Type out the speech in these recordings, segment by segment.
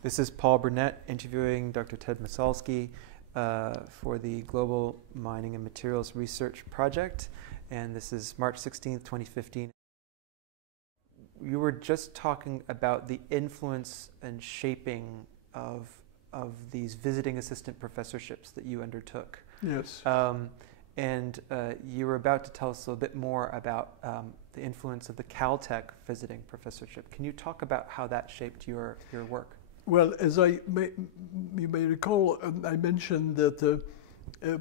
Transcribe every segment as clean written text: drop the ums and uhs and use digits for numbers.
This is Paul Burnett interviewing Dr. Ted Massalski for the Global Mining and Materials Research Project, and this is March 16th, 2015. You were just talking about the influence and shaping of these visiting assistant professorships that you undertook. Yes. And you were about to tell us a little bit more about the influence of the Caltech visiting professorship. Can you talk about how that shaped your work? Well, as you may recall, I mentioned that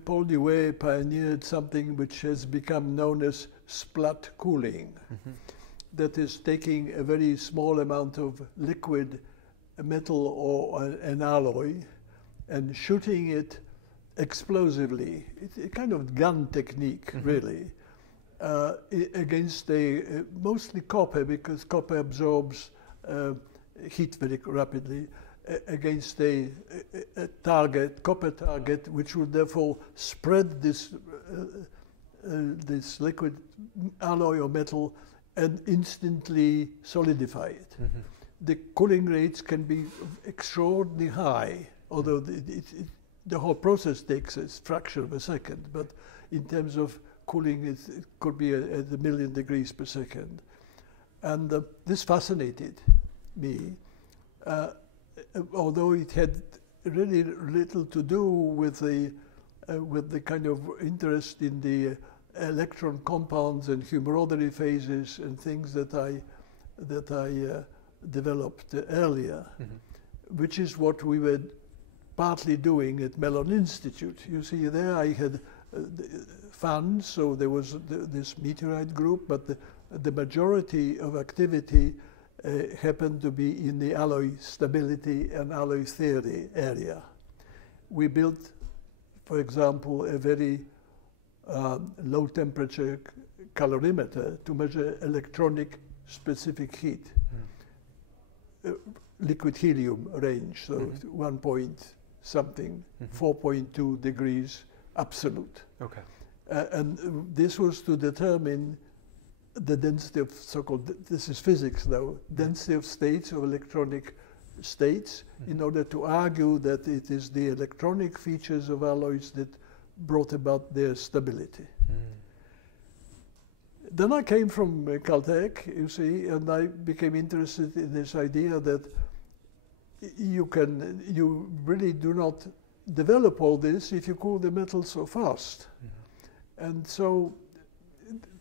Paul Burnett pioneered something which has become known as splat cooling. Mm-hmm. That is taking a very small amount of liquid metal or an alloy and shooting it explosively. It's a kind of gun technique, mm-hmm. really, against mostly copper, because copper absorbs heat very rapidly, against a copper target, which would therefore spread this liquid alloy or metal and instantly solidify it. Mm-hmm. The cooling rates can be extraordinarily high, although the whole process takes a fraction of a second, but in terms of cooling, it could be at 1 million degrees per second. And this fascinated me, although it had really little to do with the kind of interest in the electron compounds and Humorodary phases and things that I developed earlier, mm-hmm. which is what we were partly doing at Mellon Institute. You see, there I had funds, so there was this meteorite group, but the majority of activity happened to be in the alloy stability and alloy theory area. We built, for example, a very low temperature calorimeter to measure electronic specific heat, liquid helium range, so mm-hmm. 1 point something, mm-hmm. 4.2 degrees absolute. Okay. And this was to determine the density of so-called, this is physics now, density of states, of electronic states, mm-hmm. in order to argue that it is the electronic features of alloys that brought about their stability. Mm. Then I came from Caltech, you see, and I became interested in this idea that you really do not develop all this if you cool the metal so fast. Mm-hmm. And so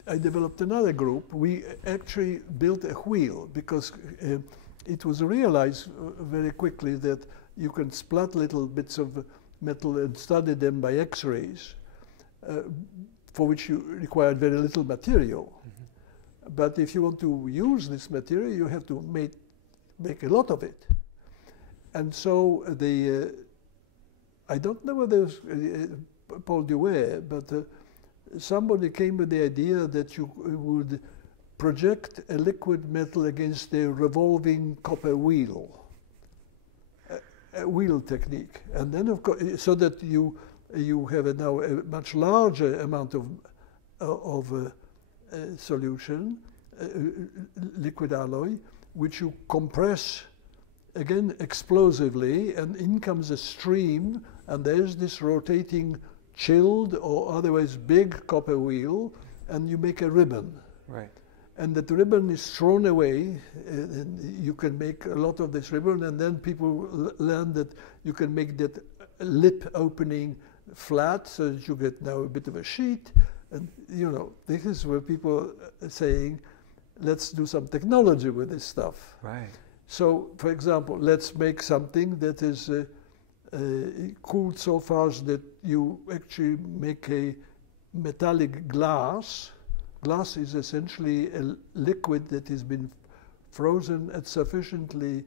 I developed another group. We actually built a wheel because it was realized very quickly that you can splat little bits of metal and study them by X-rays, for which you required very little material. Mm-hmm. But if you want to use this material, you have to make a lot of it. And so I don't know whether it was Paul Burnett, but somebody came with the idea that you would project a liquid metal against a revolving copper wheel, a wheel technique. And then, of course, so that you have now a much larger amount of solution, liquid alloy, which you compress again explosively, and in comes a stream, and there's this rotating chilled or otherwise big copper wheel, and you make a ribbon. Right. And that ribbon is thrown away, and you can make a lot of this ribbon, and then people learn that you can make that lip opening flat, so that you get now a bit of a sheet. And you know, this is where people are saying, let's do some technology with this stuff. Right. So, for example, let's make something that is cooled so fast that you actually make a metallic glass. Glass is essentially a liquid that has been frozen at sufficiently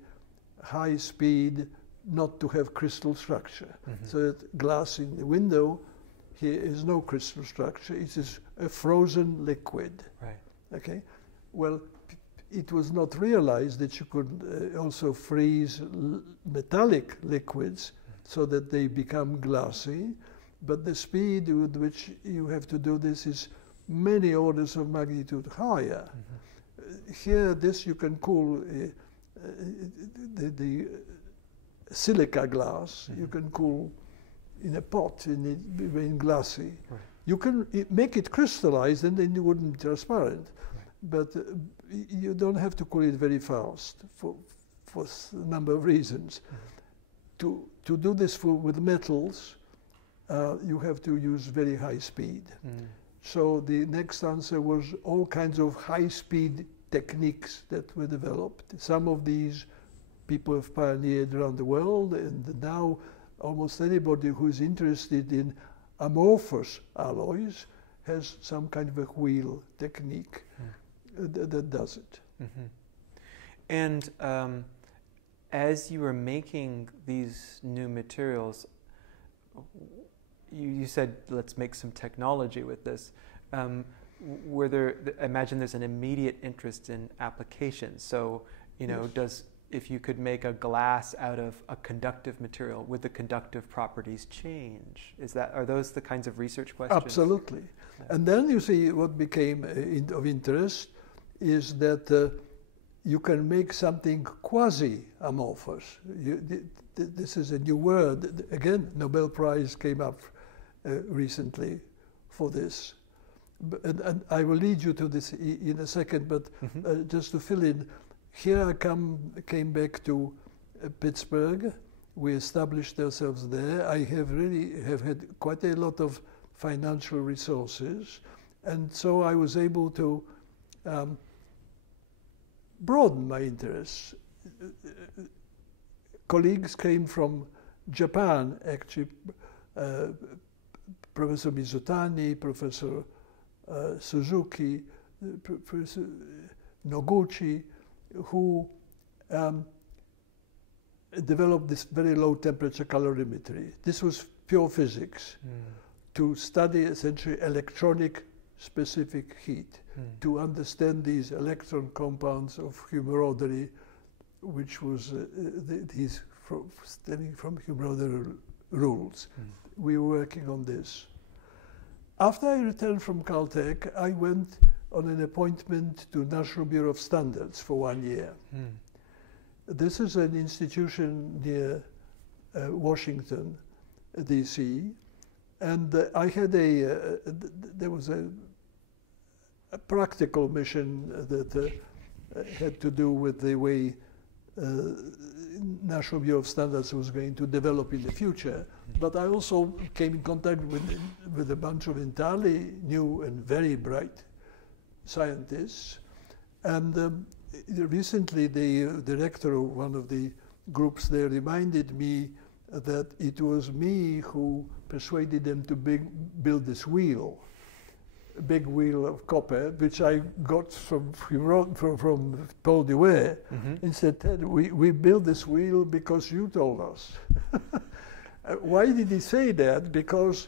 high speed not to have crystal structure. Mm-hmm. So that glass in the window here is no crystal structure. It is a frozen liquid. Right. Okay. Well, it was not realized that you could also freeze metallic liquids so that they become glassy, but the speed with which you have to do this is many orders of magnitude higher. Mm-hmm. Here, this you can cool silica glass, you can cool in a pot, in glassy. Right. You can make it crystallized and then it wouldn't be transparent. Right. But you don't have to cool it very fast for a number of reasons. To do this with metals, you have to use very high speed. So the next answer was all kinds of high-speed techniques that were developed. Some of these people have pioneered around the world, and now almost anybody who is interested in amorphous alloys has some kind of a wheel technique that does it. And as you were making these new materials, you said, let's make some technology with this. I imagine there's an immediate interest in applications. So, you know, if you could make a glass out of a conductive material, would the conductive properties change? Are those the kinds of research questions? Absolutely. Yeah. And then you see what became of interest is that you can make something quasi-amorphous. This is a new word. Again, Nobel Prize came up recently for this. And I will lead you to this in a second, but just to fill in, here I came back to Pittsburgh. We established ourselves there. I have had quite a lot of financial resources, and so I was able to broaden my interests. Colleagues came from Japan, actually, Professor Mizutani, Professor Suzuki, Professor Noguchi, who developed this very low temperature calorimetry. This was pure physics to study essentially electronic specific heat, to understand these electron compounds of Humoroderi, which was stemming from Humoroderi rules. We were working on this. After I returned from Caltech, I went on an appointment to National Bureau of Standards for 1 year. This is an institution near Washington, D.C., and I had there was a practical mission that had to do with the way National Bureau of Standards was going to develop in the future. But I also came in contact with a bunch of entirely new and very bright scientists. And recently the director of one of the groups there reminded me that it was me who persuaded them to build this wheel, a big wheel of copper, which I got from Paul Burnett, and said, Ted, we built this wheel because you told us. Why did he say that? Because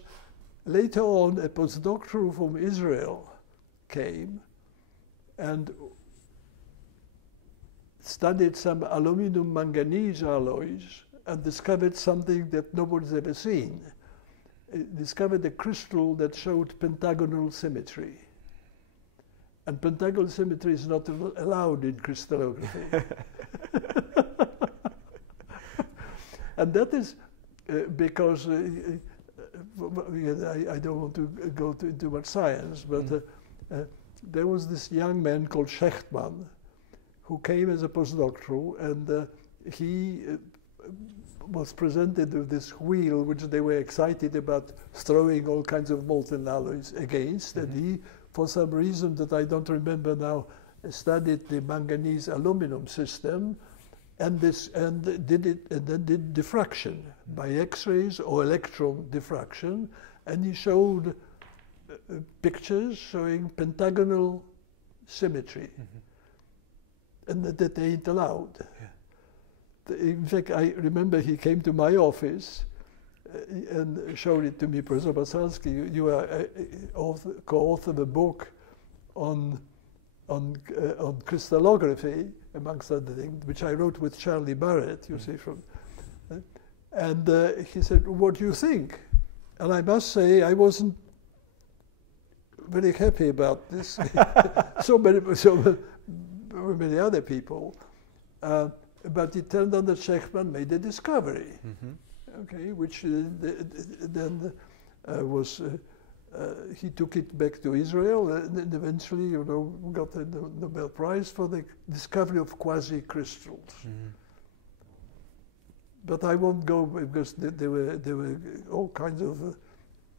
later on a postdoctoral from Israel came and studied some aluminum manganese alloys and discovered something that nobody's ever seen. It discovered a crystal that showed pentagonal symmetry. And pentagonal symmetry is not allowed in crystallography. And that is because I don't want to go into too much science, but there was this young man called Shechtman who came as a postdoctoral, and he was presented with this wheel which they were excited about throwing all kinds of molten alloys against, and he, for some reason that I don't remember now, studied the manganese aluminum system and then did diffraction by X-rays or electron diffraction, and he showed pictures showing pentagonal symmetry, and that they ain't allowed. In fact, I remember he came to my office and showed it to me. Professor Massalski, you are co-author of a book on crystallography, amongst other things, which I wrote with Charlie Barrett, you see, and he said, what do you think? And I must say, I wasn't very happy about this. so many other people. but it turned out that Shechtman made a discovery, Mm-hmm. okay, which then was, he took it back to Israel and eventually, you know, got the Nobel Prize for the discovery of quasi-crystals. Mm-hmm. But I won't go because there were all kinds of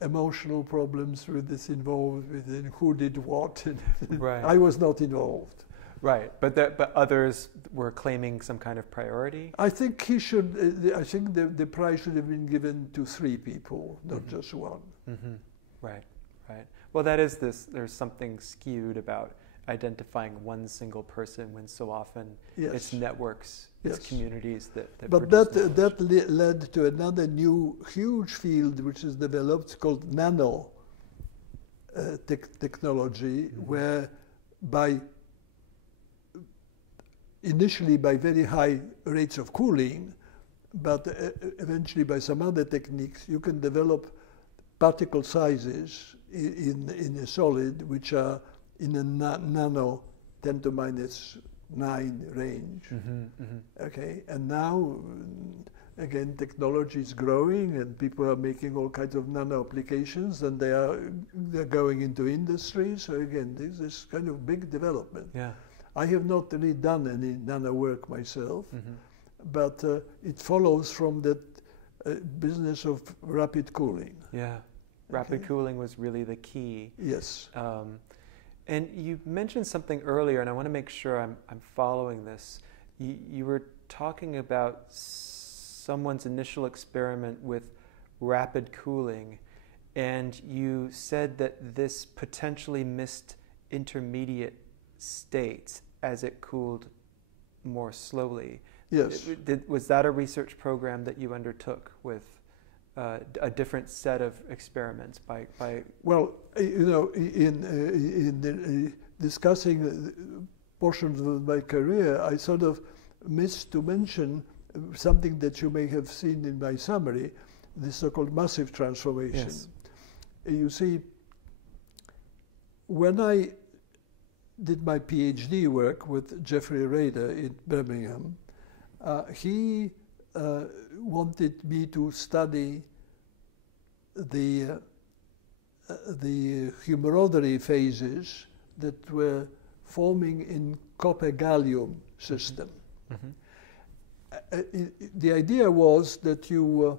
emotional problems with this involved, with who did what. And Right. I was not involved. Right, but others were claiming some kind of priority. I think he should. I think the prize should have been given to 3 people, not Mm-hmm. just one. Mm-hmm. Right, right. Well, that is this. There's something skewed about identifying one single person when so often Yes. it's networks, it's Yes. communities that But produce knowledge. that led to another new huge field which is developed called nano technology, Mm-hmm. where initially by very high rates of cooling, but eventually by some other techniques, you can develop particle sizes in a solid which are in a nano 10 to minus 9 range. Mm-hmm, mm-hmm. Okay, and now again technology is growing and people are making all kinds of nano applications and they're going into industry. So again, this is kind of big development. Yeah. I have not really done any nano work myself, Mm-hmm. but it follows from that business of rapid cooling. Yeah. Rapid Okay. cooling was really the key. Yes. And you mentioned something earlier, and I want to make sure I'm following this. You were talking about someone's initial experiment with rapid cooling, and you said that this potentially missed intermediate states as it cooled more slowly. Yes. Was that a research program that you undertook with a different set of experiments by Well, you know, in discussing portions of my career, I sort of missed to mention something that you may have seen in my summary, the so-called massive transformation. Yes. You see, when I did my PhD work with Jeffrey Rader in Birmingham, he wanted me to study the humorodery phases that were forming in copper-gallium system. Mm-hmm. The idea was that you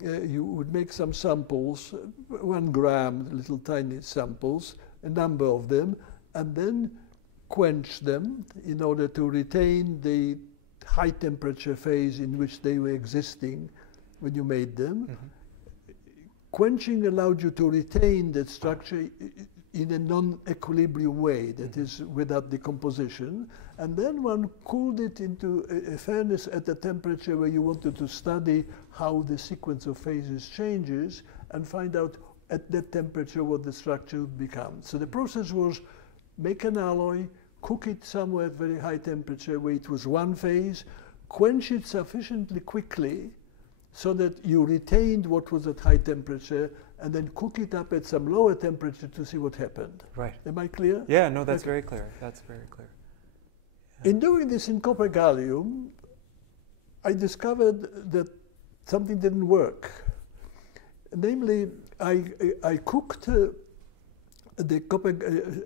would make some samples, 1 gram, little tiny samples, a number of them, and then quench them in order to retain the high temperature phase in which they were existing when you made them. Mm-hmm. Quenching allowed you to retain that structure in a non-equilibrium way, that is without decomposition, and then one cooled it into a furnace at a temperature where you wanted to study how the sequence of phases changes and find out at that temperature what the structure would become. So the process was make an alloy, cook it somewhere at very high temperature where it was one phase, quench it sufficiently quickly so that you retained what was at high temperature, and then cook it up at some lower temperature to see what happened. Right. Am I clear? Yeah, no, that's Okay. very clear. That's very clear. In doing this in copper gallium, I discovered that something didn't work. Namely, I cooked a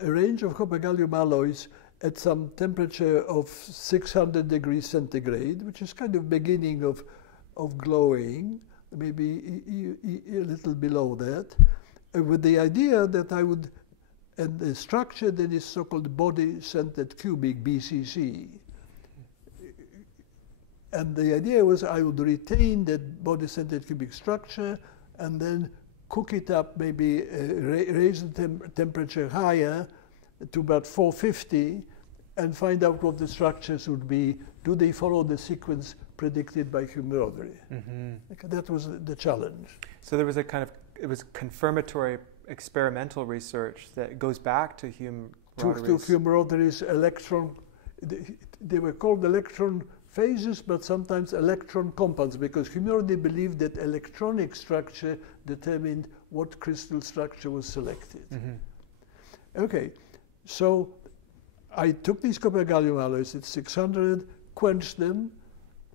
range of copper gallium alloys at some temperature of 600 degrees centigrade, which is kind of beginning of glowing, maybe a little below that, with the idea that I would, and the structure that is so-called body-centered cubic, BCC. And the idea was I would retain that body-centered cubic structure and then cook it up, maybe raise the temperature higher to about 450 and find out what the structures would be. Do they follow the sequence predicted by humorodery? Mm-hmm. Okay, that was the challenge. So there was it was confirmatory experimental research that goes back to To humorodery's electron, they were called electron phases, but sometimes electron compounds, because humorodery believed that electronic structure determined what crystal structure was selected. Mm-hmm. Okay, so I took these copper gallium alloys at 600, quenched them,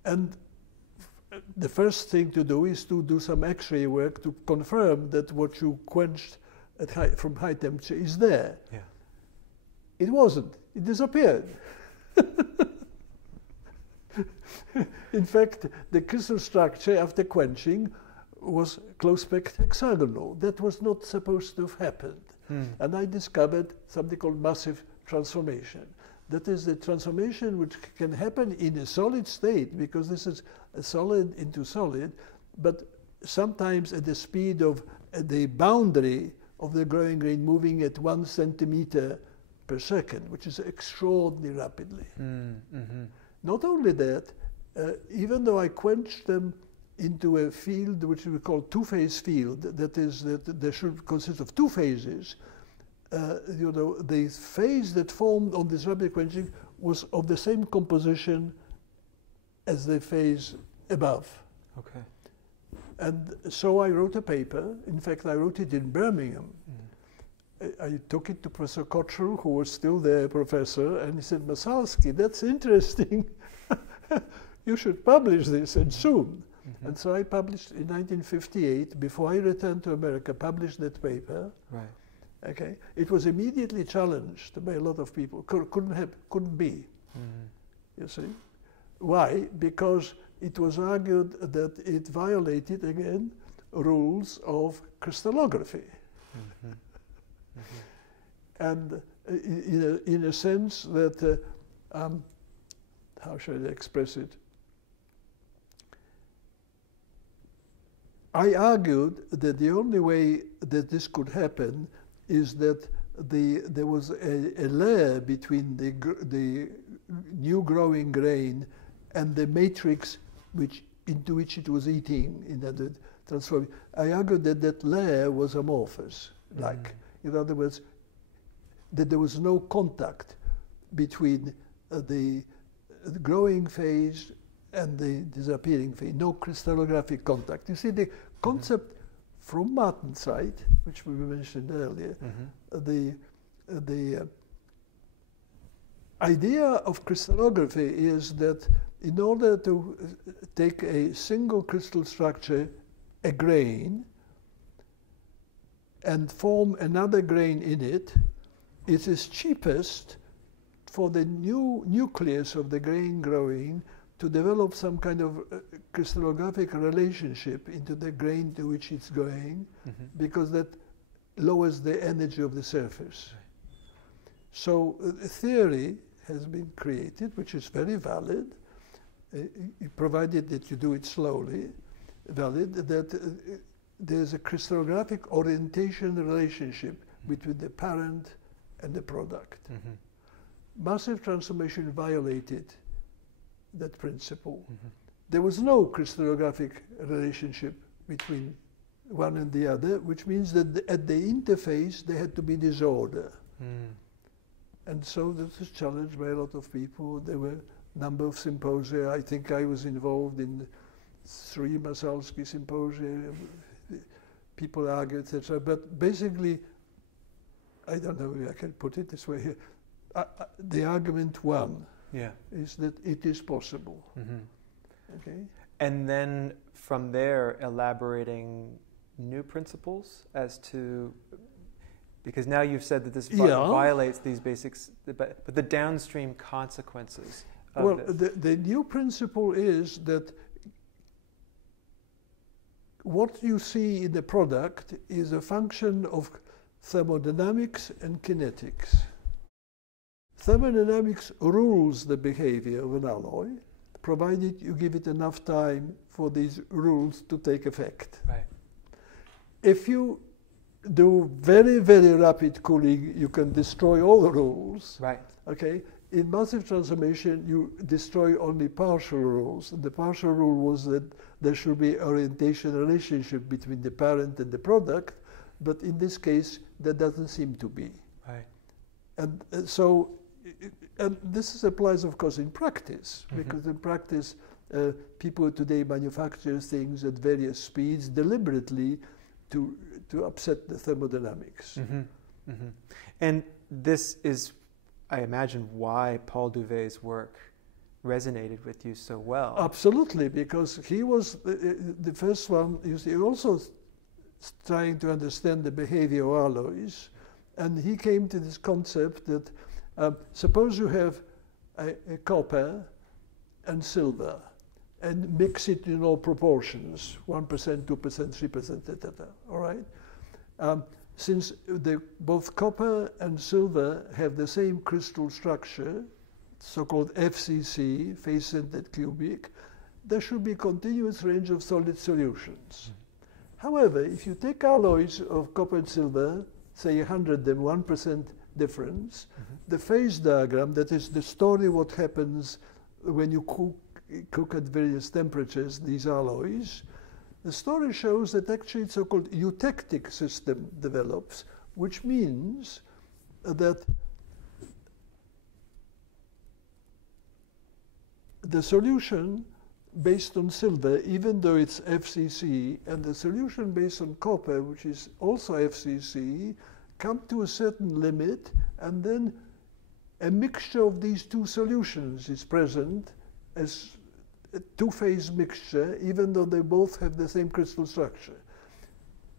And the first thing to do is to do some X-ray work to confirm that what you quenched at from high temperature is there. Yeah. It wasn't. It disappeared. In fact, the crystal structure after quenching was close-packed hexagonal. That was not supposed to have happened. And I discovered something called massive transformation. That is the transformation which can happen in a solid state, because this is a solid into solid, but sometimes at the speed of the boundary of the growing grain moving at 1 centimeter per second, which is extraordinarily rapidly. Not only that, even though I quenched them into a field which we call two-phase field, that is, that they should consist of two phases, you know, the phase that formed on this rapid quenching was of the same composition as the phase above. Okay. And so I wrote a paper. In fact, I wrote it in Birmingham. I took it to Professor Cottrell, who was still there, professor, and he said, Massalski, that's interesting. You should publish this, and soon. And so I published in 1958, before I returned to America, published that paper. Right. Okay. It was immediately challenged by a lot of people. Couldn't be. You see? Why? Because it was argued that it violated, again, rules of crystallography. And in a sense that, how should I express it? I argued that the only way that this could happen is that there was a layer between the new growing grain and the matrix into which it was eating in the transforming. I argued that that layer was amorphous, like, in other words, that there was no contact between the growing phase and the disappearing phase, no crystallographic contact. You see, the concept from Martensite, which we mentioned earlier, the idea of crystallography is that in order to take a single crystal structure, a grain, and form another grain in it, it is cheapest for the new nucleus of the grain growing to develop some kind of crystallographic relationship into the grain to which it's going, because that lowers the energy of the surface. So a theory has been created, which is very valid, provided that you do it slowly, valid, that there's a crystallographic orientation relationship between the parent and the product. Massive transformation violated that principle. There was no crystallographic relationship between one and the other, which means that at the interface there had to be disorder. And so this was challenged by a lot of people. There were a number of symposia. I think I was involved in 3 Massalski symposia. People argued, etc. But basically, I don't know if I can put it this way here. The argument won. Is that it is possible. Okay. And then from there, elaborating new principles as to, because now you've said that this violates these basics, but the downstream consequences of this. The new principle is that what you see in the product is a function of thermodynamics and kinetics. Thermodynamics rules the behavior of an alloy, provided you give it enough time for these rules to take effect. Right. If you do very, very rapid cooling, you can destroy all the rules. Right. Okay. In massive transformation, you destroy only partial rules. And the partial rule was that there should be orientation relationship between the parent and the product, but in this case, that doesn't seem to be. Right. And so. And this applies, of course, in practice, because in practice, people today manufacture things at various speeds deliberately to upset the thermodynamics. And this is, I imagine, why Paul Duvet's work resonated with you so well. Absolutely, because he was the first one, you see, also trying to understand the behavior of alloys, and he came to this concept that suppose you have a copper and silver, and mix it in all proportions, 1%, 2%, 3%, etc. All right? Since both copper and silver have the same crystal structure, so-called FCC, face-centered cubic, there should be a continuous range of solid solutions. However, if you take alloys of copper and silver, say 100 them, 1% difference, the phase diagram, that is the story what happens when you cook at various temperatures these alloys, the story shows that actually a so-called eutectic system develops, which means that the solution based on silver, even though it's FCC, and the solution based on copper, which is also FCC, come to a certain limit, and then a mixture of these two solutions is present as a two-phase mixture, even though they both have the same crystal structure.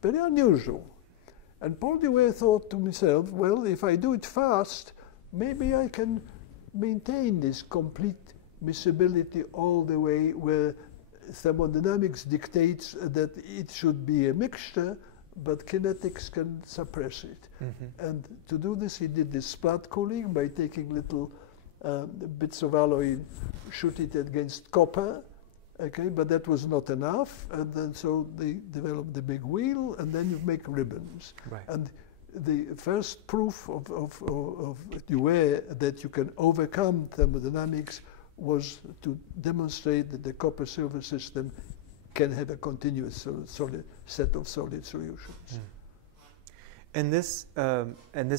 Very unusual. And Paul Burnett thought to himself, well, if I do it fast, maybe I can maintain this complete miscibility all the way, where thermodynamics dictates that it should be a mixture, but kinetics can suppress it. And to do this, he did this splat cooling by taking little bits of alloy, shoot it against copper, okay, but that was not enough, and then so they developed the big wheel, and then you make ribbons. Right. And the first proof of Dewey that you can overcome thermodynamics was to demonstrate that the copper-silver system can have a continuous solid set of solid solutions. And this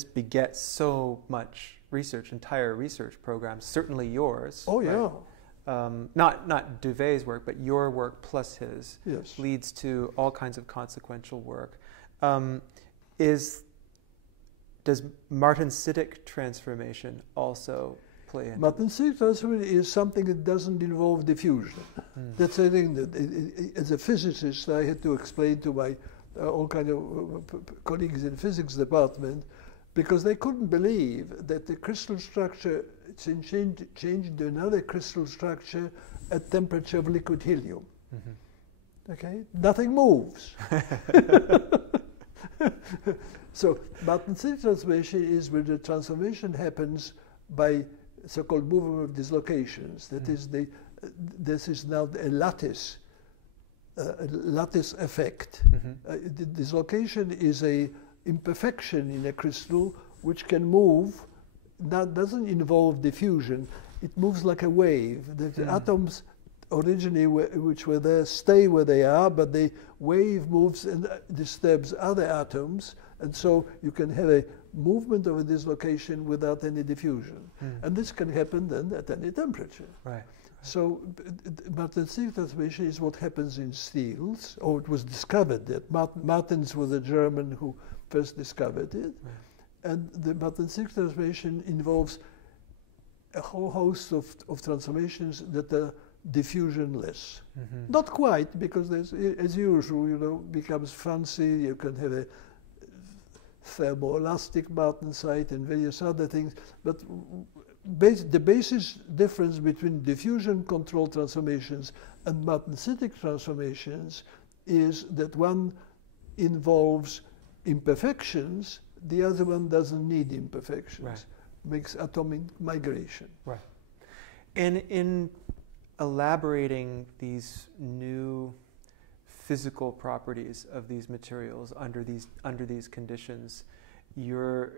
begets so much research, entire research programs, certainly yours. Oh, right? yeah. Not Dewey's work, but your work plus his, yes, leads to all kinds of consequential work. Does Martensitic transformation also play in? Martensitic transformation is something that doesn't involve diffusion. That's the thing that, as a physicist, I had to explain to my all kind of colleagues in the physics department, because they couldn't believe that the crystal structure changed to another crystal structure at temperature of liquid helium. Okay, nothing moves. So Martensitic transformation is where the transformation happens by so-called movement of dislocations. That is this is now a lattice effect. The dislocation is a imperfection in a crystal which can move. That doesn't involve diffusion. It moves like a wave. The atoms originally which were there stay where they are, but the wave moves and disturbs other atoms, and so you can have a movement of a dislocation without any diffusion. And this can happen then at any temperature. Right. So Martensitic transformation is what happens in steels, or it was discovered that Martens was a German who first discovered it. And the Martensitic transformation involves a whole host of transformations that are diffusionless. Not quite, because there's, as usual, you know, becomes fancy. You can have a thermoelastic martensite and various other things, but the basis difference between diffusion control transformations and Martensitic transformations is that one involves imperfections, the other one doesn't need imperfections. Right. Makes atomic migration. Right. And in elaborating these new physical properties of these materials under these conditions, you're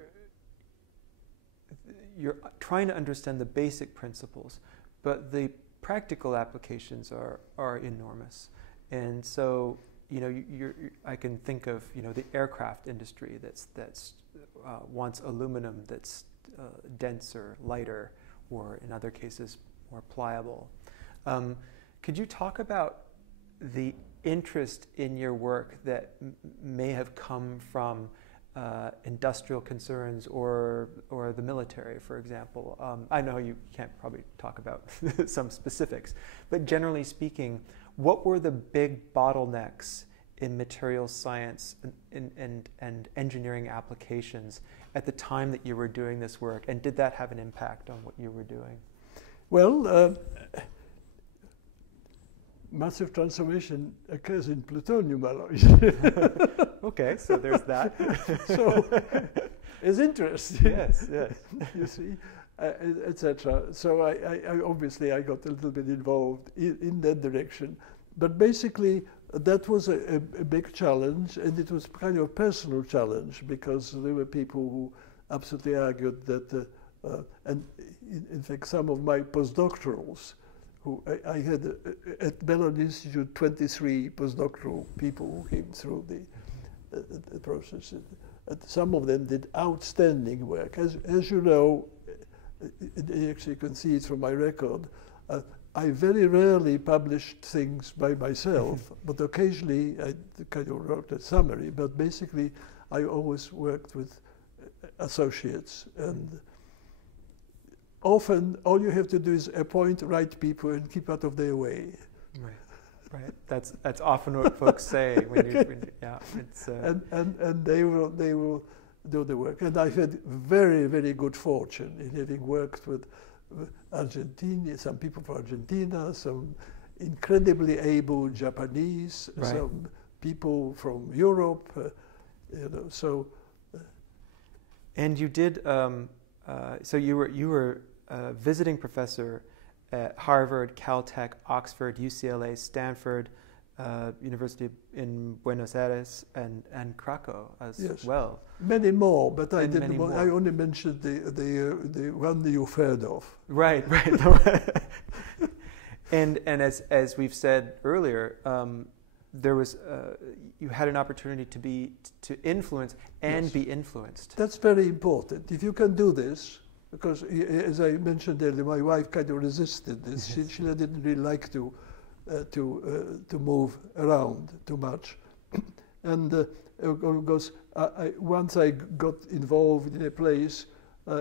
trying to understand the basic principles, but the practical applications are enormous. And so, you know, I can think of, you know, the aircraft industry that's wants aluminum that's denser, lighter, or in other cases more pliable. Could you talk about the interest in your work that may have come from industrial concerns or the military, for example? I know you can't probably talk about some specifics, but generally speaking, what were the big bottlenecks in materials science and engineering applications at the time that you were doing this work, and did that have an impact on what you were doing? Well, massive transformation occurs in plutonium alloys. Okay, so there's that. So it's interesting. Yes, yes. You see, etc. So I obviously I got a little bit involved in that direction, but basically that was a big challenge, and it was kind of a personal challenge because there were people who absolutely argued that, and in fact some of my postdoctorals, who I had at Bellon Institute 23 postdoctoral people who came through the process. And some of them did outstanding work. As you know, actually you can see it from my record, I very rarely published things by myself, but occasionally I kind of wrote a summary, but basically I always worked with associates, and often all you have to do is appoint right people and keep out of their way. Right, right. That's often what folks say when you yeah. It's and they will do the work. And I've had very, very good fortune in having worked with Argentina, some people from Argentina, some incredibly able Japanese, right. some people from Europe, you know. So. And you did. So you were a visiting professor at Harvard, Caltech, Oxford, UCLA, Stanford, University in Buenos Aires, and Krakow as well. Many more, but I and didn't. I only mentioned the one that you've heard of. Right, right. and as we've said earlier, there was you had an opportunity to influence and be influenced. That's very important. If you can do this, because as I mentioned earlier, my wife kind of resisted this. Yes. She didn't really like to move around too much, and because once I got involved in a place,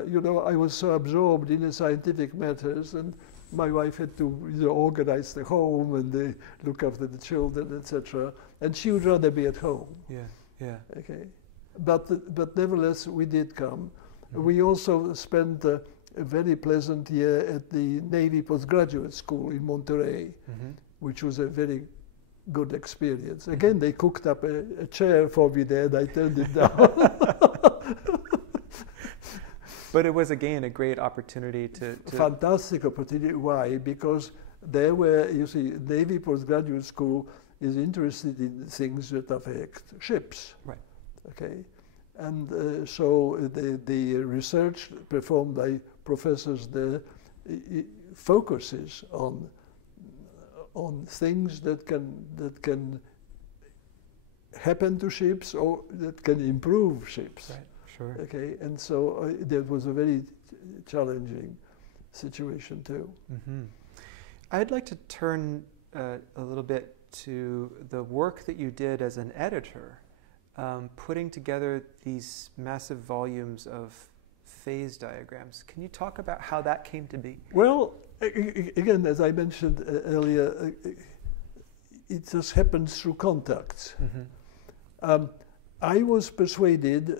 you know, I was so absorbed in the scientific matters, and my wife had to organize the home and look after the children, etc. And she would rather be at home. Yeah, yeah. Okay, but nevertheless, we did come. Mm-hmm. We also spent a very pleasant year at the Navy postgraduate school in Monterey, mm-hmm. which was a very good experience. Again, they cooked up a chair for me there, and I turned it down. But it was, again, a great opportunity to... Fantastic opportunity. Why? Because there were, you see, Navy postgraduate school is interested in things that affect ships. Right. Okay. And so the research performed by professors there focuses on things that can happen to ships or that can improve ships. Right. Sure. Okay, and so that was a very challenging situation too. Mm-hmm. I'd like to turn a little bit to the work that you did as an editor, putting together these massive volumes of phase diagrams. Can you talk about how that came to be? Well, again, as I mentioned earlier, it just happens through contacts. Mm-hmm. I was persuaded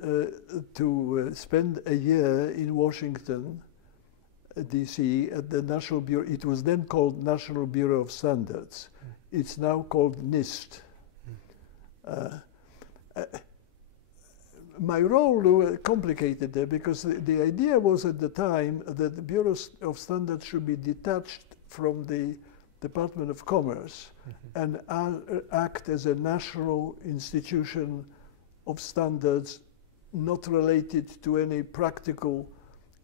to spend a year in Washington, D.C. at the National Bureau. It was then called National Bureau of Standards. Mm. It's now called NIST. Mm. My role was complicated there because the idea was at the time that the Bureau of Standards should be detached from the Department of Commerce, mm-hmm. and act as a national institution of standards not related to any practical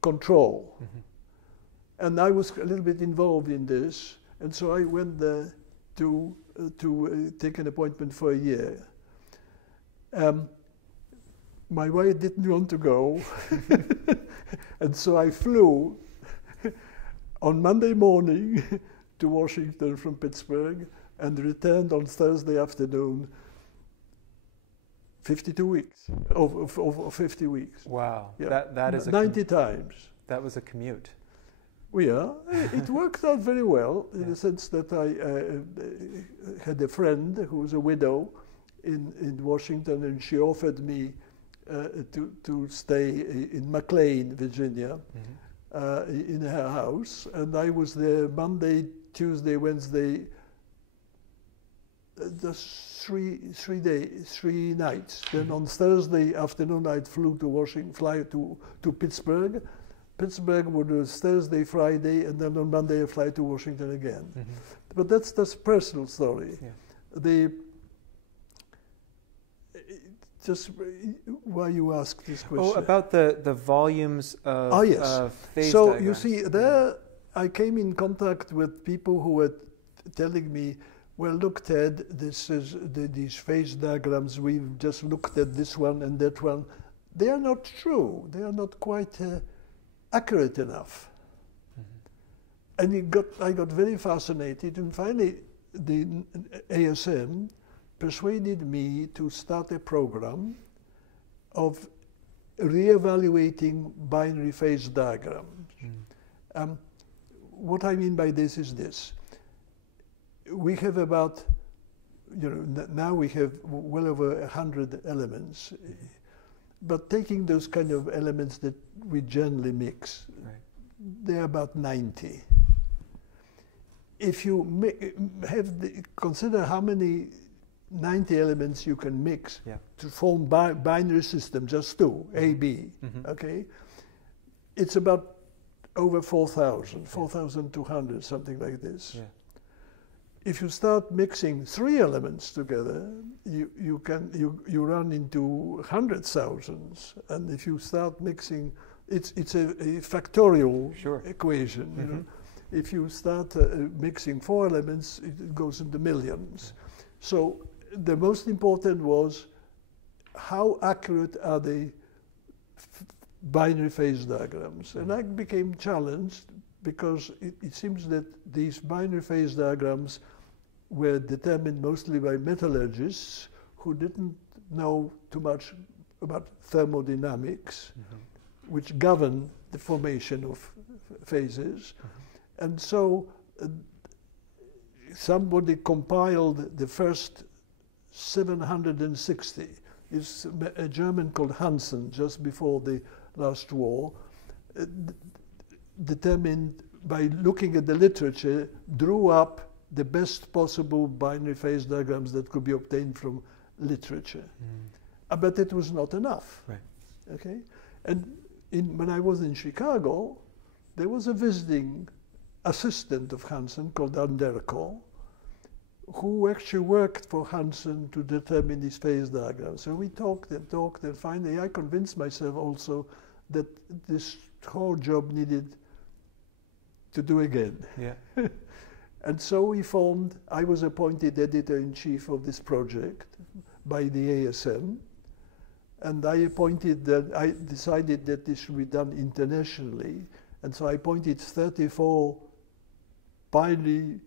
control. Mm-hmm. And I was a little bit involved in this, and so I went there to take an appointment for a year. My wife didn't want to go, and so I flew on Monday morning to Washington from Pittsburgh and returned on Thursday afternoon. 52 weeks, over 50 weeks. Wow, Yeah. that is 90 times. That was a commute. Well, yeah, it worked out very well in Yeah. the sense that I had a friend who was a widow in Washington, and she offered me to stay in McLean, Virginia, in her house, and I was there Monday, Tuesday, Wednesday, just 3 nights. Then on Thursday afternoon, I flew to fly to Pittsburgh. Pittsburgh was Thursday, Friday, and then on Monday I fly to Washington again. But that's a personal story. Yeah. Just why you asked this question? Oh, about the volumes of, oh, yes. Phase so diagrams. You see, there I came in contact with people who were telling me, well, look, Ted, this is these phase diagrams, we've just looked at this one and that one. They are not true. They are not quite accurate enough. And I got very fascinated, and finally the ASM persuaded me to start a program of re-evaluating binary phase diagrams. What I mean by this is this. We have about, now we have well over 100 elements, but taking those kind of elements that we generally mix, they're about 90. If you consider how many 90 elements you can mix to form binary system, just two, A, B, okay? It's about over 4,000, 4,200, something like this. Yeah. If you start mixing 3 elements together, you run into hundred thousands. And if you start mixing, it's a factorial equation. You know? If you start mixing 4 elements, it goes into millions. So the most important was how accurate are the binary phase diagrams. And I became challenged because it seems that these binary phase diagrams were determined mostly by metallurgists who didn't know too much about thermodynamics, which govern the formation of phases. And so somebody compiled the first 760. It's a German called Hansen, just before the last war, determined by looking at the literature, drew up the best possible binary phase diagrams that could be obtained from literature. But it was not enough. Okay? And when I was in Chicago, there was a visiting assistant of Hansen called Anderko, who actually worked for Hansen to determine these phase diagrams. So we talked, and finally I convinced myself also that this whole job needed to do again. Yeah. And so we formed, I was appointed editor-in-chief of this project by the ASM, and I decided that this should be done internationally, and so I appointed 34 binary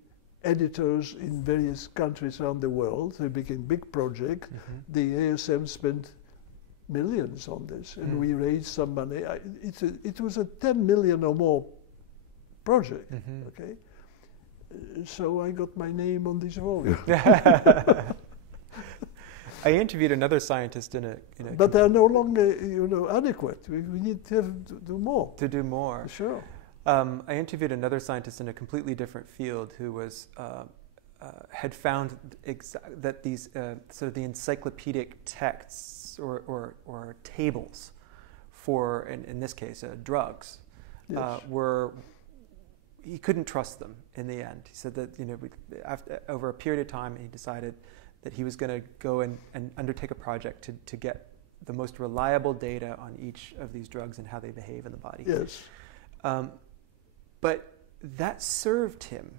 editors in various countries around the world. So it became a big project. The ASM spent millions on this, and we raised some money. It was a 10 million or more project, okay? So I got my name on this volume. I interviewed another scientist in a but they're no longer, adequate. We need to do more. To do more. Sure. I interviewed another scientist in a completely different field who was had found that these sort of the encyclopedic texts or tables for, in this case, drugs, were. He couldn't trust them in the end. He said that over a period of time, he decided that he was going to go and undertake a project to get the most reliable data on each of these drugs and how they behave in the body. Yes. But that served him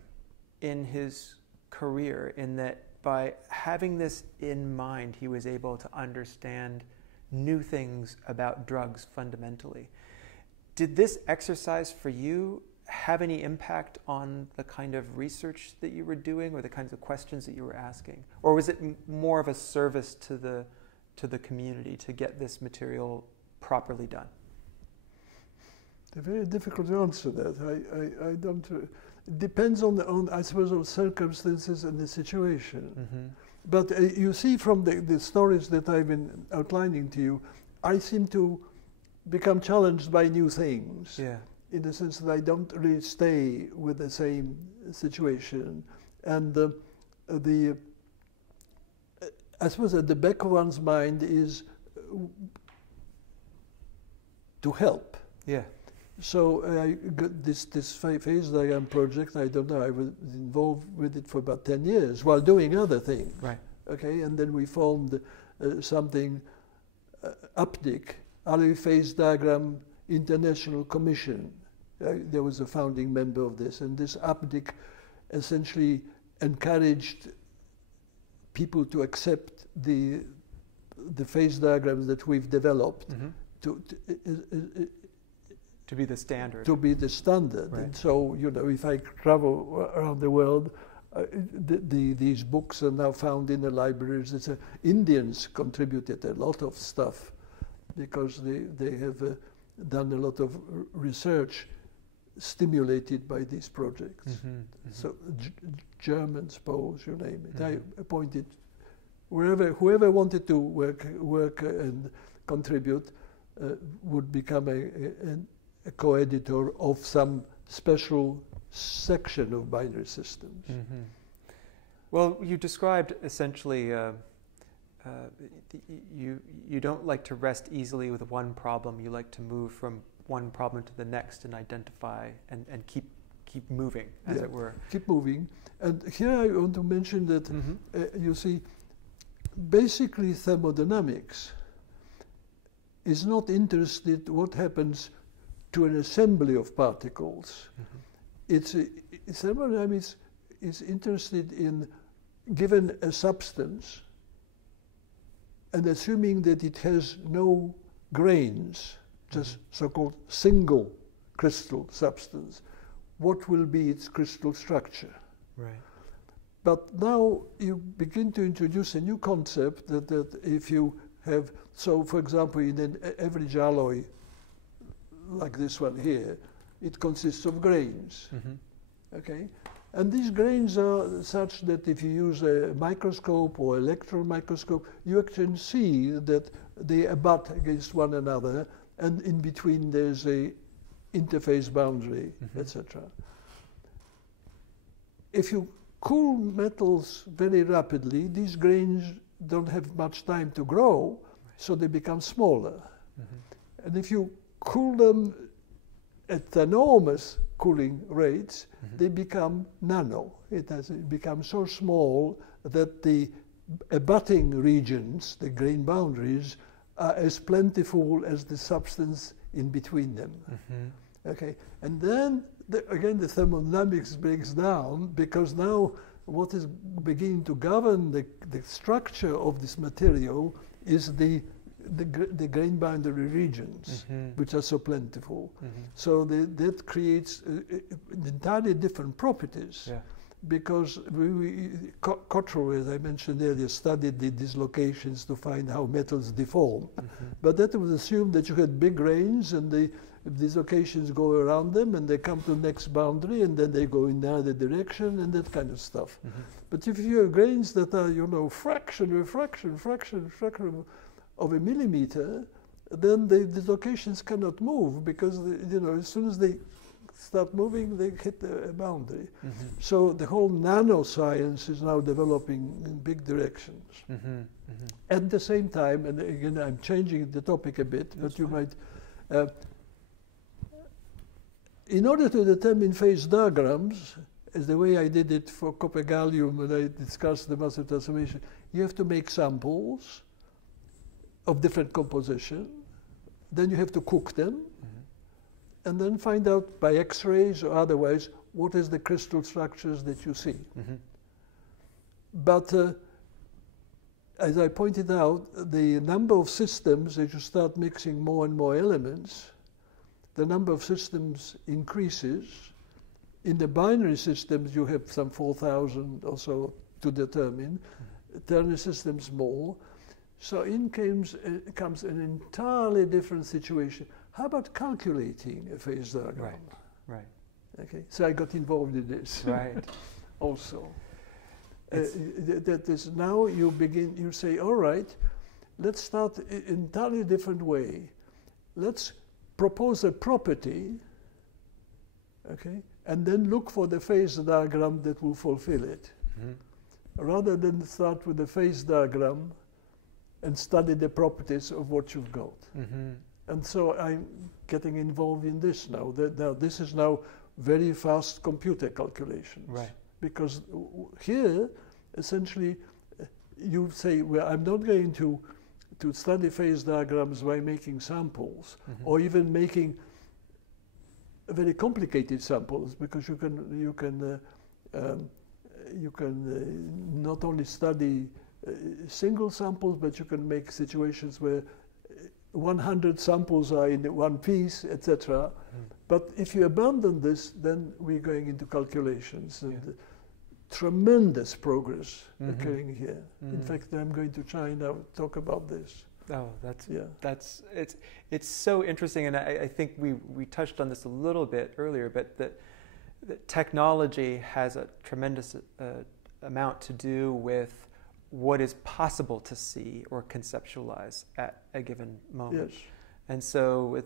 in his career, in that by having this in mind, he was able to understand new things about drugs fundamentally. Did this exercise for you have any impact on the kind of research that you were doing or the kinds of questions that you were asking? Or was it more of a service to to the community to get this material properly done? It's a very difficult to answer that. I don't. It depends on I suppose on circumstances and the situation. Mm-hmm. But you see from the stories that I've been outlining to you, I seem to become challenged by new things. Yeah. In the sense that I don't really stay with the same situation, and I suppose at the back of one's mind is to help. Yeah. So I got this phase diagram project. I don't know. I was involved with it for about 10 years while doing other things. Right. Okay, and then we formed something, APDIC, Alloy Phase Diagram International Commission. There was a founding member of this, and this APDIC essentially encouraged people to accept the phase diagrams that we've developed Mm-hmm. To be the standard. To be the standard. Right. And so, you know, if I travel around the world, these books are now found in the libraries. Indians contributed a lot of stuff because they have done a lot of research stimulated by these projects. Mm-hmm, mm-hmm. So Germans, Poles, you name it. Mm-hmm. I appointed whoever wanted to work and contribute would become a co-editor of some special section of binary systems. Mm-hmm. Well, you described essentially you don't like to rest easily with one problem. You like to move from one problem to the next and identify and keep moving, as it were. Keep moving. And here I want to mention that, you see, basically thermodynamics is not interested what happens to an assembly of particles. Mm-hmm. Thermodynamics is interested in, given a substance, and assuming that it has no grains, just so-called single crystal substance, what will be its crystal structure? Right. But now you begin to introduce a new concept that if you have, so for example, in an average alloy, like this one here, it consists of grains, okay? And these grains are such that if you use a microscope or electron microscope, you can see that they abut against one another, and in between there's a interface boundary, etc. If you cool metals very rapidly, these grains don't have much time to grow, so they become smaller. And if you cool them at enormous cooling rates, they become nano. It becomes so small that the abutting regions, the grain boundaries, are as plentiful as the substance in between them. Okay, and then again the thermodynamics breaks down, because now what is beginning to govern the structure of this material is the grain boundary regions, which are so plentiful. So that creates entirely different properties. Yeah. Because Cottrell, as I mentioned earlier, studied the dislocations to find how metals deform. But that was assumed that you had big grains, and the dislocations go around them, and they come to the next boundary, and then they go in the other direction, and that kind of stuff. But if you have grains that are, you know, fraction of a millimeter, then the dislocations cannot move, because you know, as soon as they start moving, they hit a boundary. So the whole nanoscience is now developing in big directions. At the same time, and again I'm changing the topic a bit, but you might, in order to determine phase diagrams, as the way I did it for copper gallium when I discussed the massive transformation, you have to make samples of different composition, then you have to cook them, and then find out by X-rays or otherwise what is the crystal structures that you see. But as I pointed out, the number of systems, as you start mixing more and more elements, the number of systems increases. In the binary systems, you have some 4,000 or so to determine. Ternary systems more. So in comes an entirely different situation. How about calculating a phase diagram? Right. Okay, so I got involved in this. Right. Also, that is now you say, all right, let's start in an entirely different way. Let's propose a property, okay, and then look for the phase diagram that will fulfill it. Mm-hmm. Rather than start with the phase diagram and study the properties of what you've got. Mm-hmm. And so I'm getting involved in this now. This is now very fast computer calculations. Right. Because here, essentially, you say, well, I'm not going to study phase diagrams by making samples, mm-hmm. or even making very complicated samples, because you can not only study single samples, but you can make situations where 100 samples are in one piece, etc. But if you abandon this, then we're going into calculations, and tremendous progress occurring here. In fact, I'm going to try now talk about this. Oh, that's it's so interesting, and I think we touched on this a little bit earlier, but that technology has a tremendous amount to do with what is possible to see or conceptualize at a given moment. Yes. And so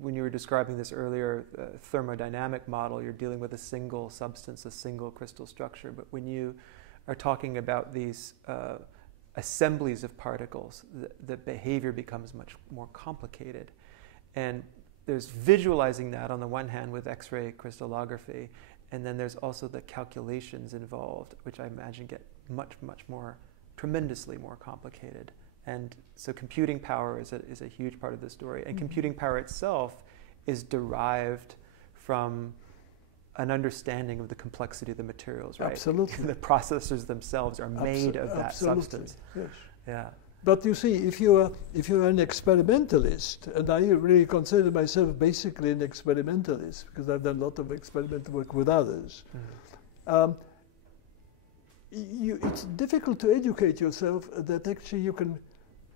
when you were describing this earlier, thermodynamic model, you're dealing with a single substance, a single crystal structure. But when you are talking about these assemblies of particles, the behavior becomes much more complicated. And there's visualizing that on the one hand with X-ray crystallography, and then there's also the calculations involved, which I imagine get much more, tremendously more complicated. And so computing power is a huge part of the story. And computing power itself is derived from an understanding of the complexity of the materials, right? Absolutely. The processors themselves are made of that substance. Yes. Yeah. But you see, if you are an experimentalist, and I really consider myself basically an experimentalist because I've done a lot of experimental work with others, it's difficult to educate yourself that actually you can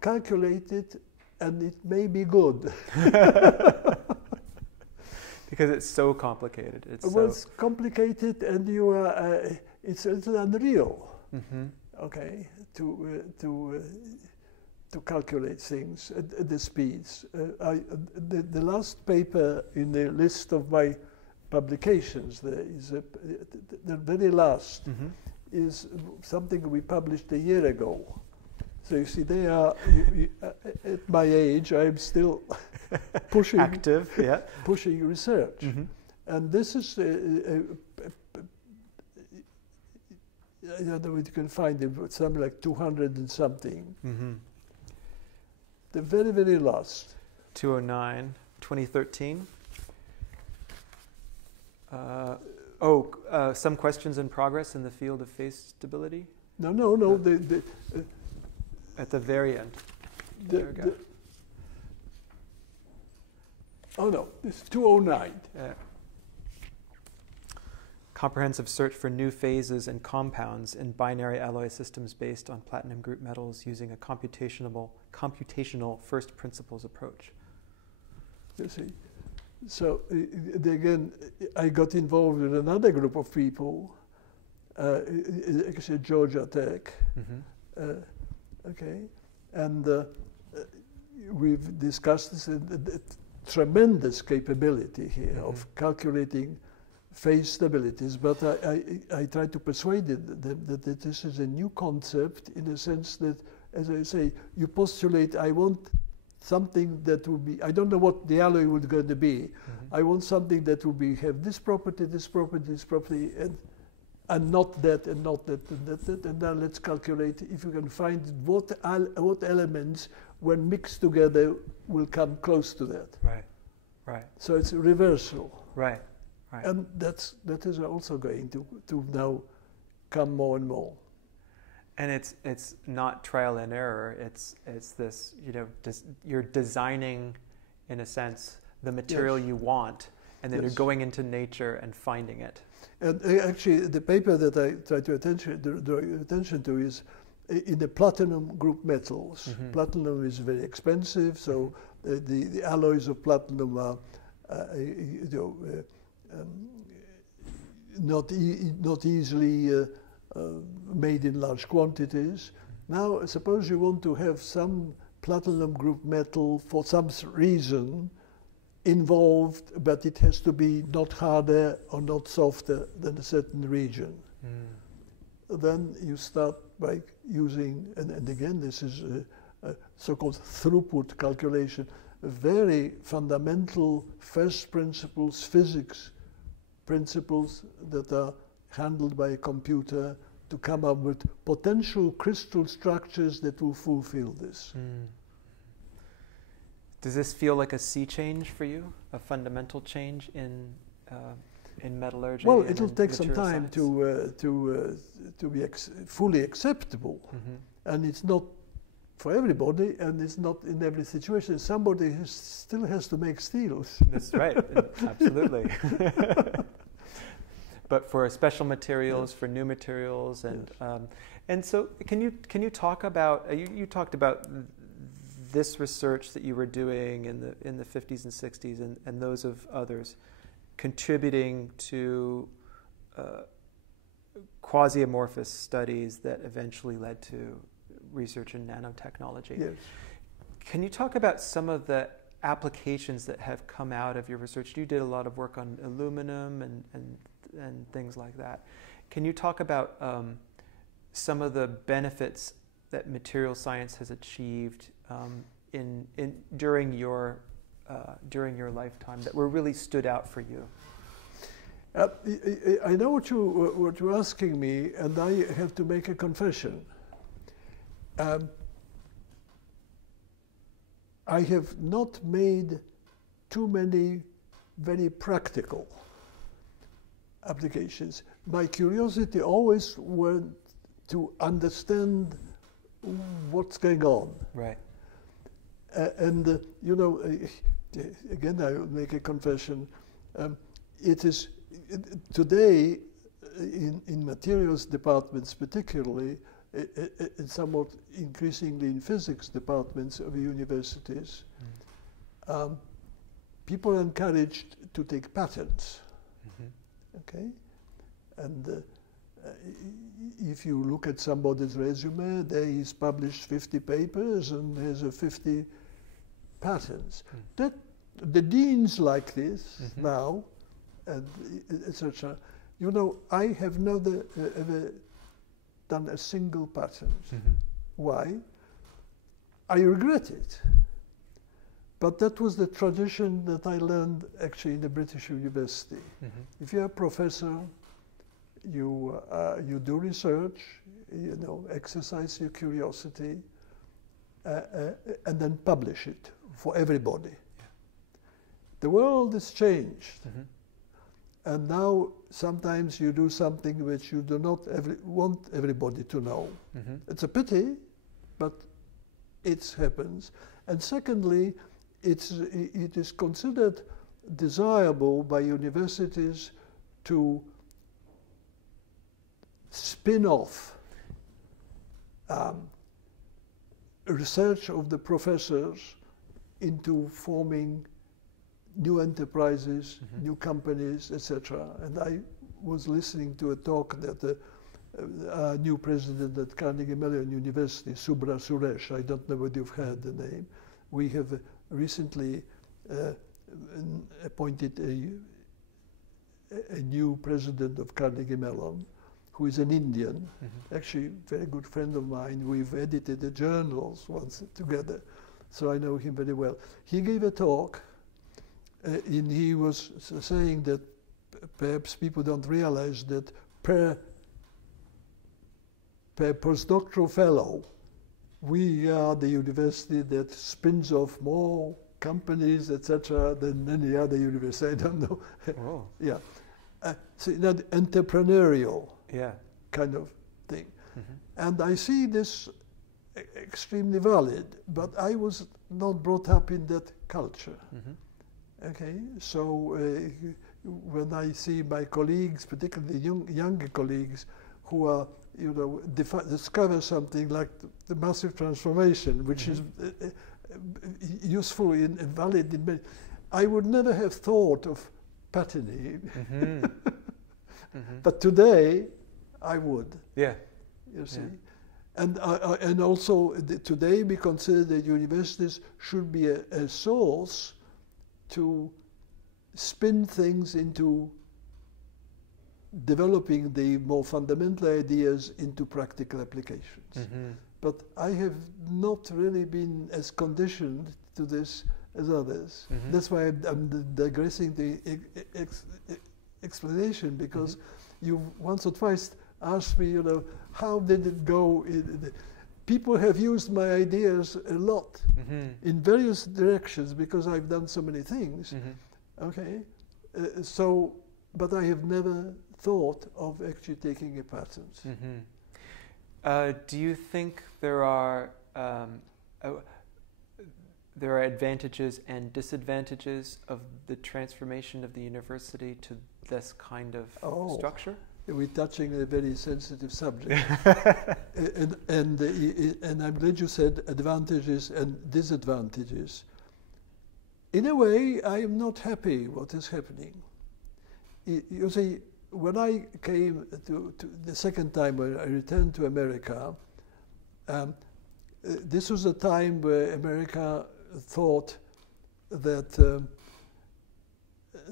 calculate it and it may be good. Because it's so complicated. It's complicated, and it's a little unreal. Okay, to calculate things at the speeds. The last paper in the list of my publications, the very last, is something we published a year ago. So you see, they are at my age. I'm still pushing active, pushing research, and this is you can find it something like 200 and something. The very last. 209, 2013. Some questions in progress in the field of phase stability? No. At the very end. There we go. Oh no, it's 209. Comprehensive search for new phases and compounds in binary alloy systems based on platinum group metals using a computational first principles approach. You see, so again, I got involved with another group of people, actually Georgia Tech, okay, and we've discussed this tremendous capability here of calculating phase stabilities, but I try to persuade them that this is a new concept in the sense that, as I say, you postulate, I want something that will be, I don't know what the alloy would going to be. I want something that will be have this property, this property, this property, and not that, and not that, and that, and then let's calculate if you can find what elements, when mixed together, will come close to that. Right. So it's a reversal. Right. And that is also going to now come more and more. And it's not trial and error. It's this, you're designing, in a sense, the material you want, and then you're going into nature and finding it. And actually, the paper that I try to draw your attention to is in the platinum group metals. Platinum is very expensive, so the alloys of platinum are not easily made in large quantities. Now, suppose you want to have some platinum group metal for some reason involved, but it has to be not harder or not softer than a certain region. Then you start by using, and again, this is a so-called throughput calculation, very fundamental first principles physics principles that are handled by a computer to come up with potential crystal structures that will fulfill this. Does this feel like a sea change for you, a fundamental change in metallurgy? Well, it'll take some time to be fully acceptable, and it's not for everybody, and it's not in every situation. Somebody still has to make steels. That's right, absolutely. But for special materials, for new materials, and so can you talk about you talked about this research that you were doing in the 50s and 60s, and those of others contributing to quasi-amorphous studies that eventually led to research in nanotechnology. Yes. Can you talk about some of the applications that have come out of your research? You did a lot of work on aluminum and things like that. Can you talk about some of the benefits that material science has achieved during your lifetime that were really stood out for you? I know what you're asking me, and I have to make a confession. I have not made too many very practical applications. My curiosity always went to understand what's going on. Right. And you know, again, I will make a confession. It is today in materials departments, particularly, somewhat increasingly in physics departments of universities, people are encouraged to take patents. Okay, and if you look at somebody's resume, there he's published 50 papers and has 50 patents. That the deans like this now, and etc. You know, I have never ever done a single patent. Why? I regret it. But that was the tradition that I learned actually in the British University. If you're a professor, you do research, you know, exercise your curiosity, and then publish it for everybody. The world has changed. And now sometimes you do something which you do not want everybody to know. It's a pity, but it happens. And secondly, it is considered desirable by universities to spin off research of the professors into forming new enterprises, new companies, etc. And I was listening to a talk that a new president at Carnegie Mellon University, Subra Suresh, I don't know whether you've heard the name. We have recently appointed a new president of Carnegie Mellon, who is an Indian, actually a very good friend of mine. We've edited the journals once together, so I know him very well. He gave a talk, and he was saying that perhaps people don't realize that per postdoctoral fellow, we are the university that spins off more companies, etc., than any other university. I don't know. Oh. Yeah. So that entrepreneurial kind of thing. And I see this extremely valid, but I was not brought up in that culture. Okay, so when I see my colleagues, particularly younger colleagues, who are discover something like the massive transformation, which is useful and valid in many. I would never have thought of patterning, but today I would. Yeah. You see, and also today we consider that universities should be a source to spin things into developing the more fundamental ideas into practical applications. But I have not really been as conditioned to this as others. That's why I'm digressing the explanation, because you once or twice asked me, how did it go? People have used my ideas a lot in various directions because I've done so many things. Okay, but I have never thought of actually taking a patent. Do you think there are advantages and disadvantages of the transformation of the university to this kind of structure? We're touching a very sensitive subject. and I'm glad you said advantages and disadvantages. In a way, I am not happy what is happening. You see, when I came to the second time when I returned to America, this was a time where America thought that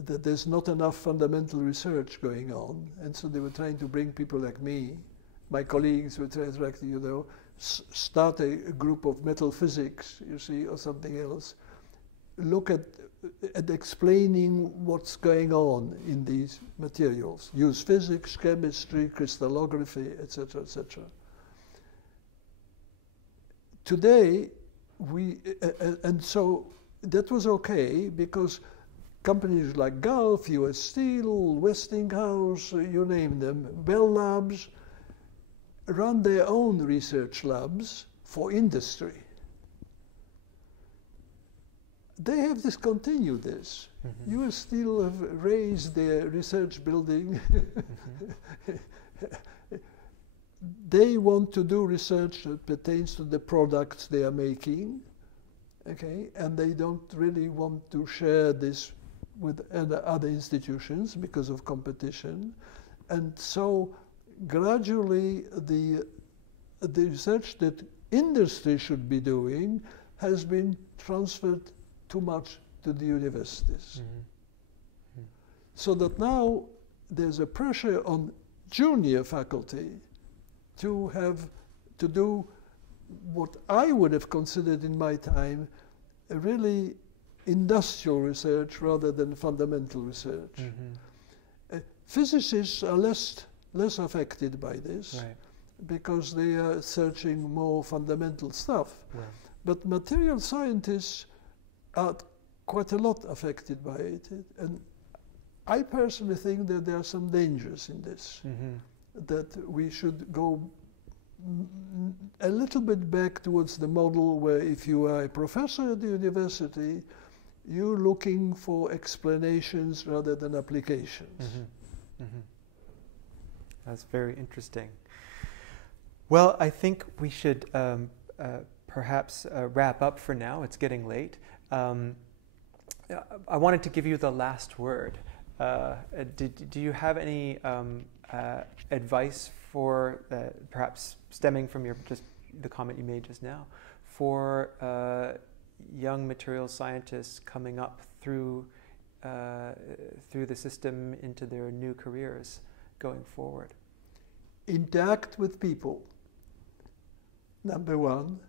that there's not enough fundamental research going on, and so they were trying to bring people like me. My colleagues were trying to, start a group of metal physics, you see, or something else. Look at explaining what's going on in these materials. Use physics, chemistry, crystallography, etc., etc. Today, and so that was okay because companies like Gulf, US Steel, Westinghouse, you name them, Bell Labs, run their own research labs for industry. They have discontinued this. US Steel have raised their research building. They want to do research that pertains to the products they are making, okay, and they don't really want to share this with other institutions because of competition. And so gradually the research that industry should be doing has been transferred too much to the universities. So that now there's a pressure on junior faculty to have to do what I would have considered in my time a really industrial research rather than fundamental research. Physicists are less affected by this because they are searching more fundamental stuff. But material scientists are quite a lot affected by it. And I personally think that there are some dangers in this, that we should go a little bit back towards the model where if you are a professor at the university, you're looking for explanations rather than applications. That's very interesting. Well, I think we should perhaps wrap up for now. It's getting late. I wanted to give you the last word. Do you have any advice for, perhaps stemming from the comment you made just now, for young material scientists coming up through the system into their new careers going forward? Interact with people, number one.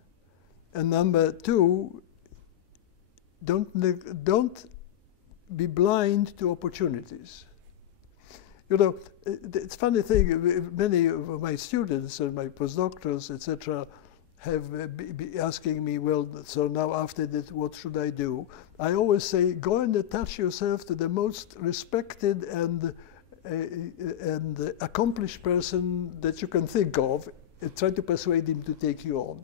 And number two, don't be blind to opportunities. It's a funny thing, many of my students and my postdoctorals, etc., have been asking me, well, so now after that, what should I do? I always say, go and attach yourself to the most respected and accomplished person that you can think of, and try to persuade him to take you on.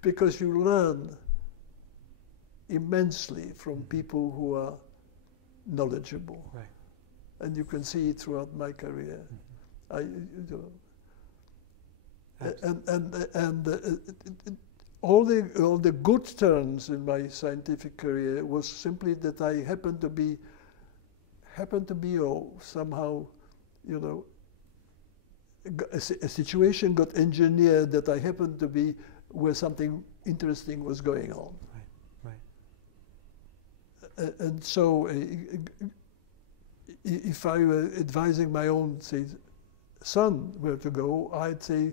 Because you learn immensely from people who are knowledgeable. And you can see it throughout my career. All the good turns in my scientific career was simply that I happened to be somehow, you know, a situation got engineered that I happened to be where something interesting was going on. Right. And so, if I were advising my own, say, son where to go, I'd say,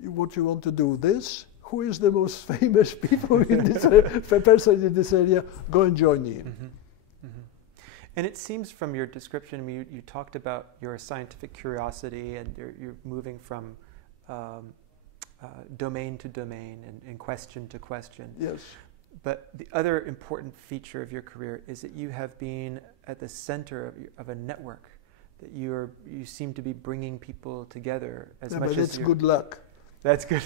"What you want to do? This? Who is the most famous people in this person in this area? Go and join him." Mm-hmm. Mm-hmm. And it seems from your description, I mean, you talked about your scientific curiosity, and you're moving from domain to domain and question to question. Yes. But the other important feature of your career is that you have been at the center of a network, that you seem to be bringing people together as much as that's good luck. That's good.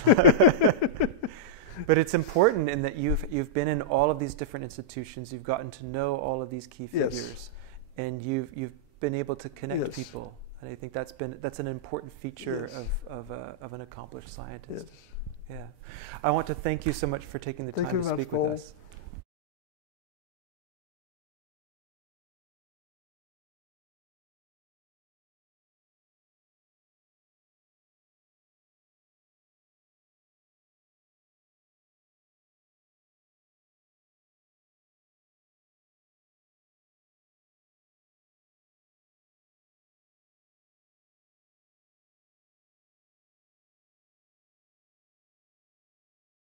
But it's important in that you've been in all of these different institutions. You've gotten to know all of these key figures, and you've been able to connect people. And I think that's an important feature of an accomplished scientist. Yes. Yeah. I want to thank you so much for taking the time to speak with us.